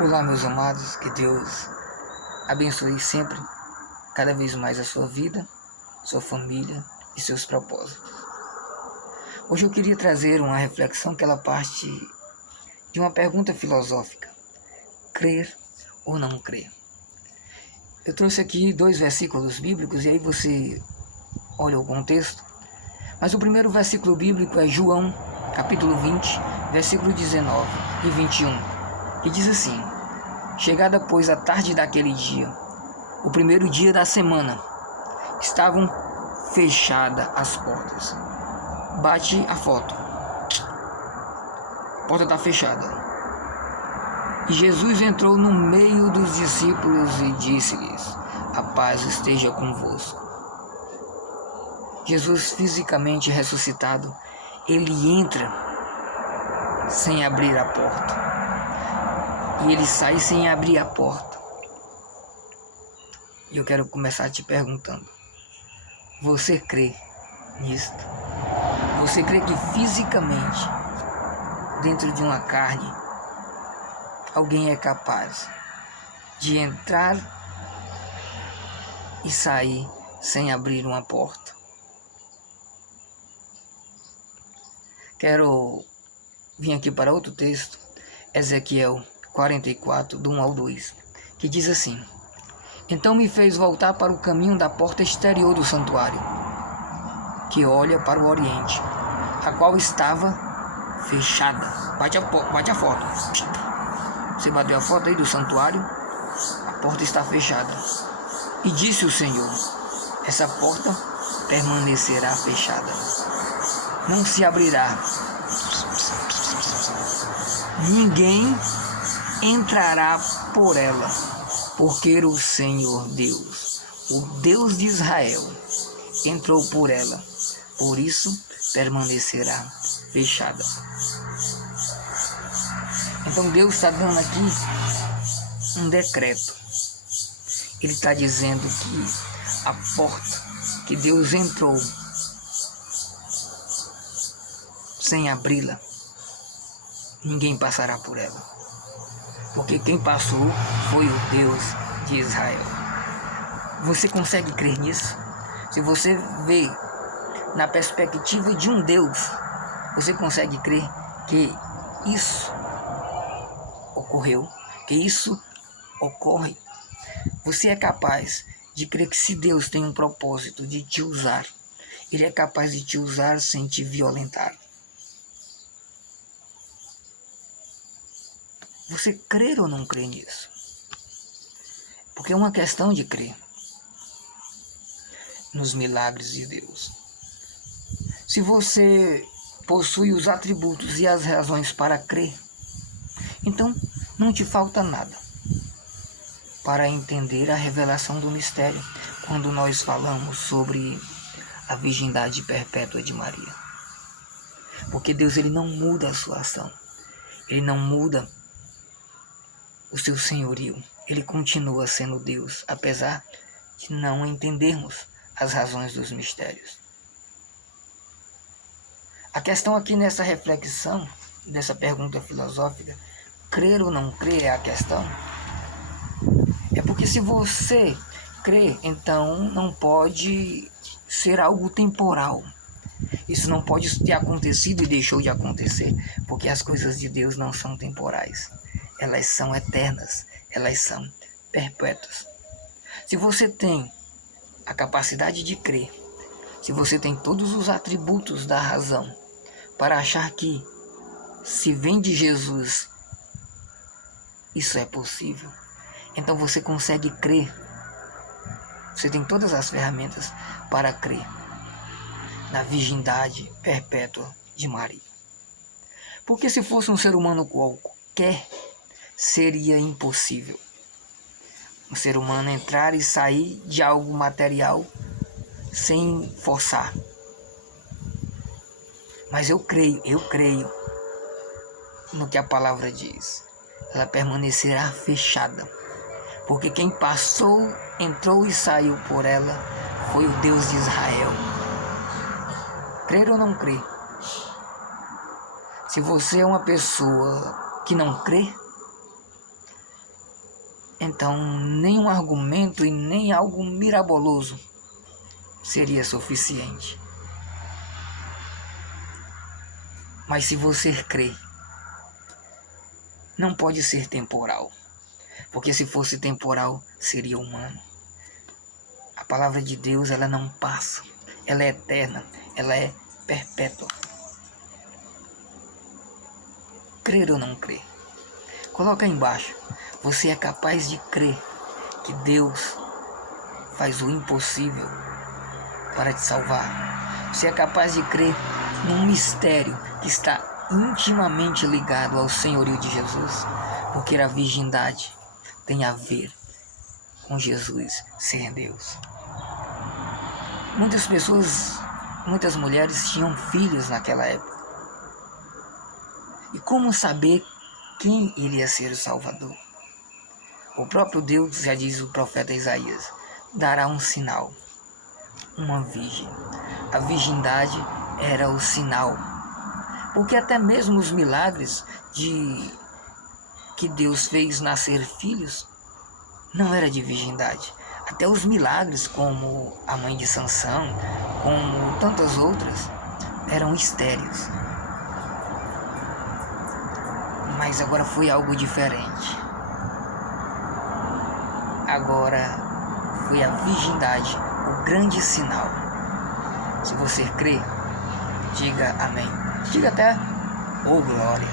Olá, meus amados, que Deus abençoe sempre, cada vez mais a sua vida, sua família e seus propósitos. Hoje eu queria trazer uma reflexão que ela parte de uma pergunta filosófica: crer ou não crer? Eu trouxe aqui 2 versículos bíblicos e aí você olha o contexto, mas o primeiro versículo bíblico é João, capítulo 20, versículo 19 e 21, que diz assim: Chegada, pois, a tarde daquele dia, o primeiro dia da semana, estavam fechadas as portas. Bate a foto. A porta está fechada. E Jesus entrou no meio dos discípulos e disse-lhes: A paz esteja convosco. Jesus, fisicamente ressuscitado, ele entra sem abrir a porta. E ele sai sem abrir a porta. E eu quero começar te perguntando: você crê nisto? Você crê que fisicamente, dentro de uma carne, alguém é capaz de entrar e sair sem abrir uma porta? Quero vir aqui para outro texto, Ezequiel 44, do 1 ao 2, que diz assim: Então me fez voltar para o caminho da porta exterior do santuário, que olha para o oriente, a qual estava fechada. Bate a foto. Você bateu a foto aí do santuário? A porta está fechada. E disse o Senhor: essa porta permanecerá fechada, não se abrirá. Ninguém entrará por ela, porque o Senhor Deus, o Deus de Israel, entrou por ela, por isso permanecerá fechada. Então Deus está dando aqui um decreto. Ele está dizendo que a porta que Deus entrou sem abri-la, ninguém passará por ela, porque quem passou foi o Deus de Israel. Você consegue crer nisso? Se você vê na perspectiva de um Deus, você consegue crer que isso ocorreu, que isso ocorre? Você é capaz de crer que se Deus tem um propósito de te usar, Ele é capaz de te usar sem te violentar? Você crer ou não crer nisso? Porque é uma questão de crer nos milagres de Deus. Se você possui os atributos e as razões para crer, então não te falta nada para entender a revelação do mistério quando nós falamos sobre a virgindade perpétua de Maria. Porque Deus, ele não muda a sua ação, ele não muda o seu senhorio, ele continua sendo Deus, apesar de não entendermos as razões dos mistérios. A questão aqui nessa reflexão, dessa pergunta filosófica, crer ou não crer é a questão. É porque se você crê, então não pode ser algo temporal. Isso não pode ter acontecido e deixou de acontecer, porque as coisas de Deus não são temporais. Elas são eternas, elas são perpétuas. Se você tem a capacidade de crer, se você tem todos os atributos da razão para achar que se vem de Jesus, isso é possível, então você consegue crer. Você tem todas as ferramentas para crer na virgindade perpétua de Maria. Porque se fosse um ser humano qualquer, seria impossível um ser humano entrar e sair de algo material sem forçar. Mas eu creio no que a palavra diz. Ela permanecerá fechada, porque quem passou, entrou e saiu por ela foi o Deus de Israel. Crer ou não crer? Se você é uma pessoa que não crê, então nenhum argumento e nem algo miraboloso seria suficiente. Mas se você crê, não pode ser temporal, porque se fosse temporal, seria humano. A palavra de Deus, ela não passa, ela é eterna, ela é perpétua. Crer ou não crer? Coloca aí embaixo. Você é capaz de crer que Deus faz o impossível para te salvar? Você é capaz de crer num mistério que está intimamente ligado ao senhorio de Jesus? Porque a virgindade tem a ver com Jesus ser Deus. Muitas mulheres tinham filhos naquela época. E como saber quem iria ser o Salvador? O próprio Deus, já diz o profeta Isaías, dará um sinal, uma virgem. A virgindade era o sinal, porque até mesmo os milagres que Deus fez nascer filhos não era de virgindade. Até os milagres, como a mãe de Sansão, como tantas outras, eram estéreis. Mas agora foi algo diferente. Agora foi a virgindade, o grande sinal. Se você crê, diga amém. Diga até, oh glória.